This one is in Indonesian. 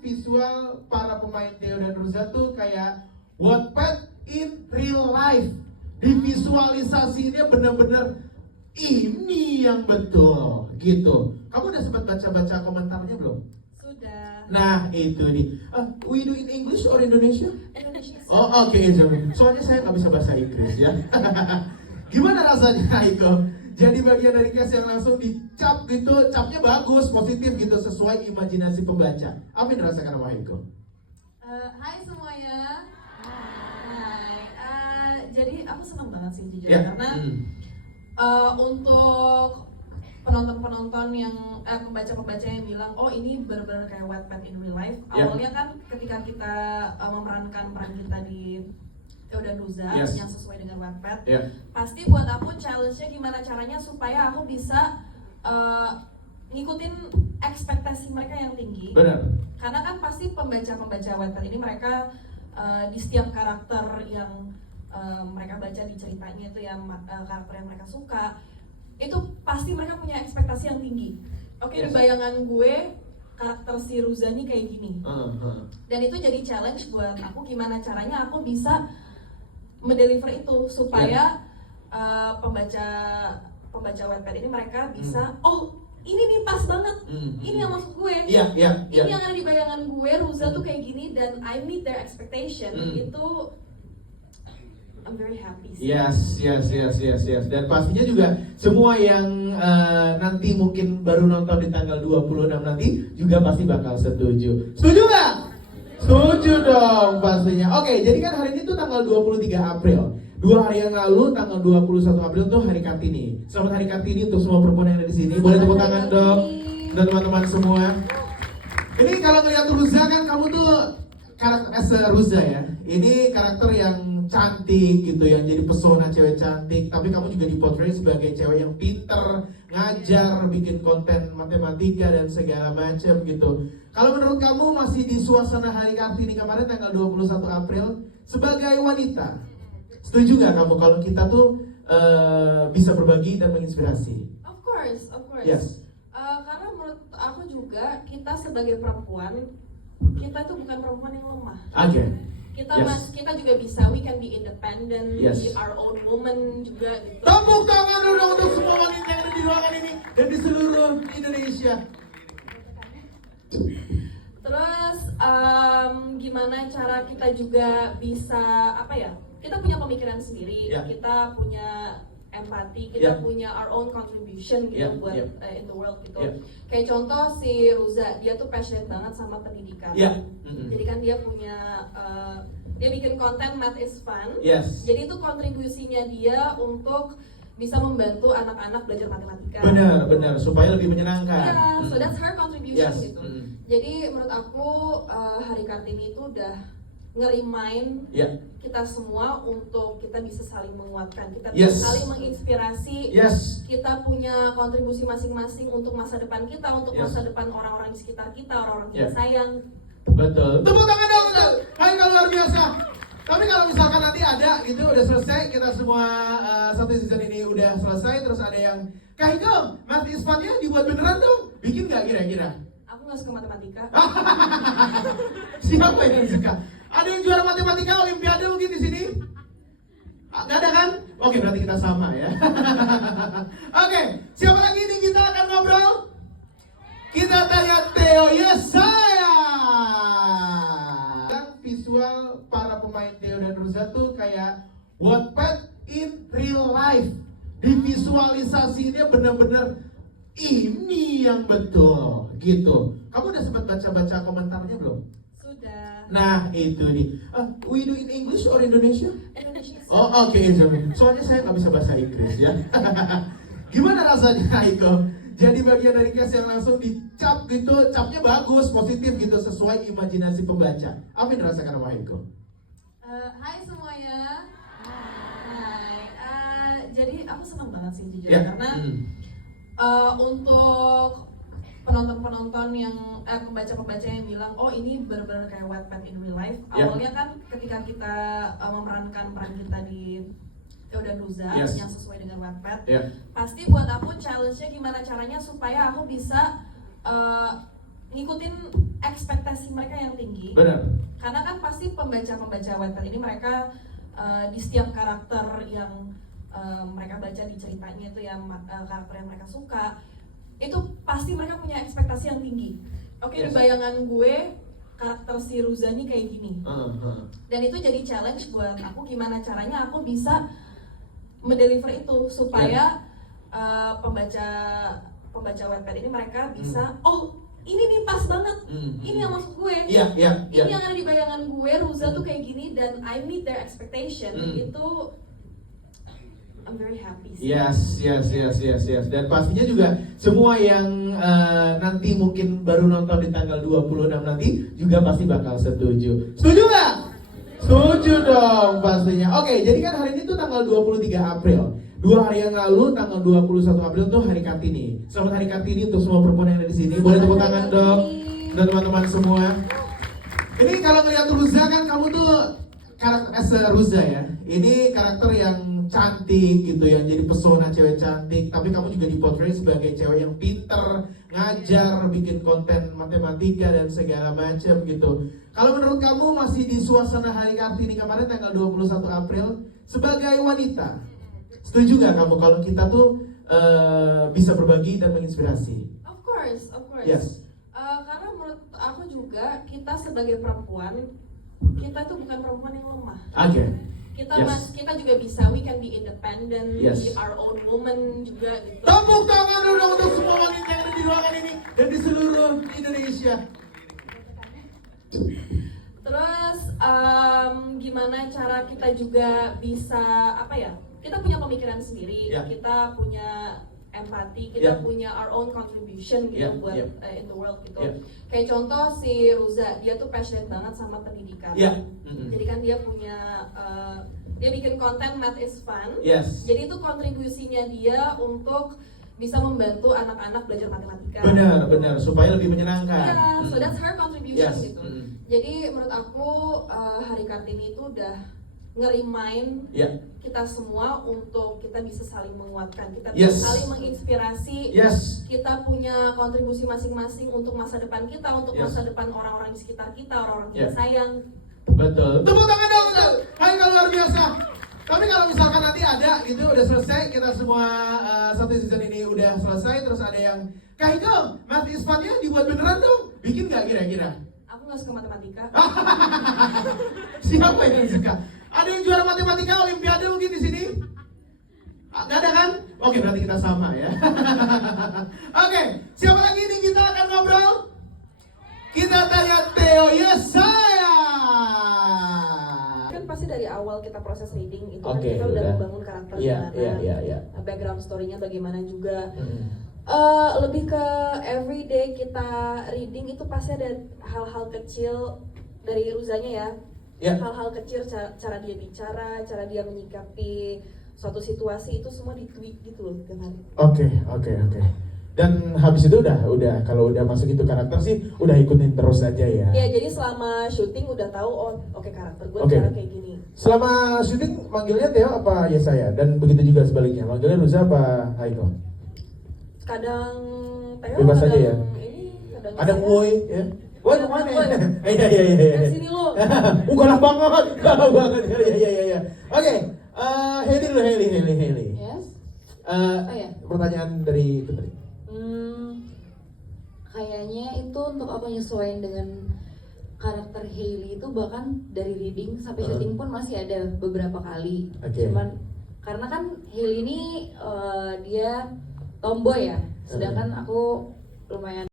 visual para pemain Theo dan Ruza tuh kayak Wattpad in real life. Divisualisasinya bener-bener ini yang betul gitu. Kamu udah sempat baca-baca komentarnya belum? Sudah. Nah itu nih. We do in English or Indonesia? Indonesia. Oh oke, soalnya saya nggak bisa bahasa Inggris ya. Gimana rasanya Aiko? Jadi bagian dari cast yang langsung dicap gitu, capnya bagus, positif gitu, sesuai imajinasi pembaca. Apa yang dirasakan sama Aiko? Hai semuanya. Hai. Jadi aku senang banget sih jujur karena untuk penonton-penonton yang pembaca-pembaca yang bilang oh ini benar-benar kayak Wattpad in real life. Awalnya kan ketika kita memerankan peran kita di Theo dan Ruza yang sesuai dengan Wattpad, pasti buat aku challenge-nya gimana caranya supaya aku bisa ngikutin ekspektasi mereka yang tinggi. Benar. Karena kan pasti pembaca-pembaca Wattpad ini mereka di setiap karakter yang mereka baca di ceritanya itu yang karakter yang mereka suka, itu pasti mereka punya ekspektasi yang tinggi. Oke, di bayangan gue karakter si Ruza nih kayak gini. Dan itu jadi challenge buat aku gimana caranya aku bisa mendeliver itu supaya pembaca Wattpad ini mereka bisa oh ini nih pas banget, ini yang maksud gue, ini yang ada di bayangan gue Ruza tuh kayak gini dan I meet their expectation. Itu I'm very happy. Yes. Dan pastinya juga semua yang nanti mungkin baru nonton di tanggal 26 nanti juga pasti bakal setuju. Setuju nggak? Setuju dong pastinya. Oke, jadi kan hari ini tuh tanggal 23 April. 2 hari yang lalu tanggal 21 April tuh Hari Kartini. Selamat Hari Kartini untuk semua perempuan yang ada di sini. Boleh tepuk tangan dong dan teman-teman semua. Ini kalau ngeliat Ruza kan kamu tuh karakter Ruza ya. Ini karakter yang cantik gitu, yang jadi pesona cewek cantik. Tapi kamu juga dipotret sebagai cewek yang pinter, ngajar, bikin konten matematika dan segala macam gitu. Kalau menurut kamu masih di suasana Hari Kartini kemarin tanggal 21 April sebagai wanita, setuju gak kamu kalau kita tuh bisa berbagi dan menginspirasi? Of course. Yes. Karena menurut aku juga kita sebagai perempuan, kita tuh bukan perempuan yang lemah. Oke. Kita juga bisa, we can be independent, be our own woman juga gitu. Tepuk tangan dulu untuk semua wanita yang ada di ruangan ini dan di seluruh Indonesia. Terus gimana cara kita juga bisa kita punya pemikiran sendiri, kita punya empati, kita punya our own contribution gitu buat in the world gitu. Kayak contoh si Ruza, dia tuh passionate banget sama pendidikan. Jadi kan dia punya dia bikin konten Math is Fun. Jadi itu kontribusinya dia untuk bisa membantu anak-anak belajar matematika. Benar, supaya lebih menyenangkan. So that's her contribution gitu. Jadi menurut aku Hari Kartini itu udah nge-remind kita semua untuk kita bisa saling menguatkan, kita bisa saling menginspirasi, kita punya kontribusi masing-masing untuk masa depan kita, untuk masa depan orang-orang di sekitar kita, orang-orang kita sayang. Betul. Tepuk tangan dong. Hai, kalau luar biasa. Tapi kalau misalkan nanti ada gitu udah selesai, kita semua satu season ini udah selesai, terus ada yang Kak Hiko, Math is Fun-nya dibuat beneran dong, bikin gak kira-kira? Aku gak suka matematika. Siapa yang suka? Ada yang juara matematika olimpiade mungkin di sini? Gak ada kan? Oke, berarti kita sama ya. Oke, siapa lagi nih kita akan ngobrol? Kita tanya Theo Yesaya. Visual para pemain Theo dan Ruza tuh kayak Wattpad in real life. Divisualisasinya bener-bener ini yang betul gitu. Kamu udah sempat baca-baca komentarnya belum? Sudah. Nah itu nih. We do in English or Indonesia? Indonesia. Oh oke, soalnya saya nggak bisa bahasa Inggris ya. Gimana rasanya Aiko? Jadi bagian dari cast yang langsung dicap gitu, capnya bagus, positif gitu, sesuai imajinasi pembaca. Apa yang dirasakan sama Aiko? Hai semuanya. Hai. Jadi aku senang banget sih jujur karena untuk penonton-penonton yang pembaca-pembaca yang bilang oh ini benar-benar kayak Wattpad in real life. Awalnya kan ketika kita memerankan peran kita di Theo dan Ruza yang sesuai dengan Wattpad, pasti buat aku challenge-nya gimana caranya supaya aku bisa ngikutin ekspektasi mereka yang tinggi. Benar. Karena kan pasti pembaca Wattpad ini mereka di setiap karakter yang mereka baca di ceritanya itu yang karakter yang mereka suka, itu pasti mereka punya ekspektasi yang tinggi. Oke, Yes. di bayangan gue karakter si Ruzani kayak gini. Dan itu jadi challenge buat aku, gimana caranya aku bisa mendeliver itu supaya pembaca Wattpad ini mereka bisa oh ini nih pas banget, ini yang maksud gue, Iya. ini yang ada di bayangan gue, Ruza tuh kayak gini dan I meet their expectation. Itu I'm very happy sih. Yes. Dan pastinya juga semua yang nanti mungkin baru nonton di tanggal 26 nanti juga pasti bakal setuju. Setuju nggak? Setuju dong pastinya. Oke, jadi kan hari ini tuh tanggal 23 April. 2 hari yang lalu tanggal 21 April tuh Hari Kartini. Selamat Hari Kartini untuk semua perempuan yang ada di sini. Boleh tepuk tangan dong dan teman-teman semua. Ini kalau ngeliat Ruza kan kamu tuh karakter Ruza ya. Ini karakter yang cantik gitu, yang jadi pesona cewek cantik. Tapi kamu juga dipotret sebagai cewek yang pinter, ngajar, bikin konten matematika dan segala macam gitu. Kalau menurut kamu masih di suasana Hari Kartini kemarin tanggal 21 April sebagai wanita, setuju gak kamu kalau kita tuh bisa berbagi dan menginspirasi? Of course. Yes. Karena menurut aku juga kita sebagai perempuan, kita tuh bukan perempuan yang lemah. Oke. Kita juga bisa, we can be independent, Yes. be our own woman juga gitu. Tepuk tangan dulu untuk semua wanita yang ada di ruangan ini dan di seluruh Indonesia. Terus gimana cara kita juga bisa kita punya pemikiran sendiri, Yeah. kita punya empati, kita Yeah. punya our own contribution gitu Yeah, buat yeah. in the world gitu. Yeah. Kayak contoh si Ruza, dia tuh passionate banget sama pendidikan. Yeah. Jadi kan dia punya dia bikin konten Math is Fun. Yes. Jadi itu kontribusinya dia untuk bisa membantu anak-anak belajar matematika. Benar, supaya lebih menyenangkan. Yeah, so that's her contribution Yes. gitu. Jadi menurut aku Hari Kartini itu udah nge-remind Yeah. kita semua untuk kita bisa saling menguatkan, kita Yes. bisa saling menginspirasi. Yes. Kita punya kontribusi masing-masing untuk masa depan kita, untuk Yes. masa depan orang-orang di sekitar kita, orang-orang Yeah. kita sayang. Betul. Tepuk tangan dong. Hai, kalau luar biasa. Tapi kalau misalkan nanti ada gitu udah selesai, kita semua satu season ini udah selesai, terus ada yang Kak Hiko, Math is Fun-nya dibuat beneran dong. Bikin nggak kira-kira? Aku nggak suka matematika. Siapa yang suka? Ada yang juara matematika olimpiade mungkin di sini? Gak ada kan? Oke, berarti kita sama ya. Oke, siapa lagi nih kita akan ngobrol? Kita tanya Theo Yesaya. Kan pasti dari awal kita proses reading itu kan Oke, kita udah udah. membangun karakter Iya. background story-nya bagaimana juga. Lebih ke everyday kita reading itu pasti ada hal-hal kecil dari Ruzanya ya. Ya. Hal-hal kecil, cara dia bicara, cara dia menyikapi suatu situasi itu semua ditweak gitu loh tiap hari. Oke. Dan habis itu udah kalau udah masuk itu karakter sih udah ikutin terus aja ya. Ya jadi selama syuting udah tahu oke karakter gue Oke. cara kayak gini. Selama syuting manggilnya Theo apa Yesaya? Dan begitu juga sebaliknya, manggilnya Ruza apa Haiko? Kadang Theo, Bebas kadang aja ya? ini, kadang Ada saya. Woi ya? Woi kemana? Woi. Iya. Sini lo. Galak banget. Iya. Oke, Heli dulu, Heli. Yes. Ya. Pertanyaan dari Putri. Kayaknya itu untuk aku nyesuaiin dengan karakter Hailey itu bahkan dari reading sampai syuting pun masih ada beberapa kali. Oke. Cuman karena kan Hailey ini dia tomboy ya, sedangkan aku lumayan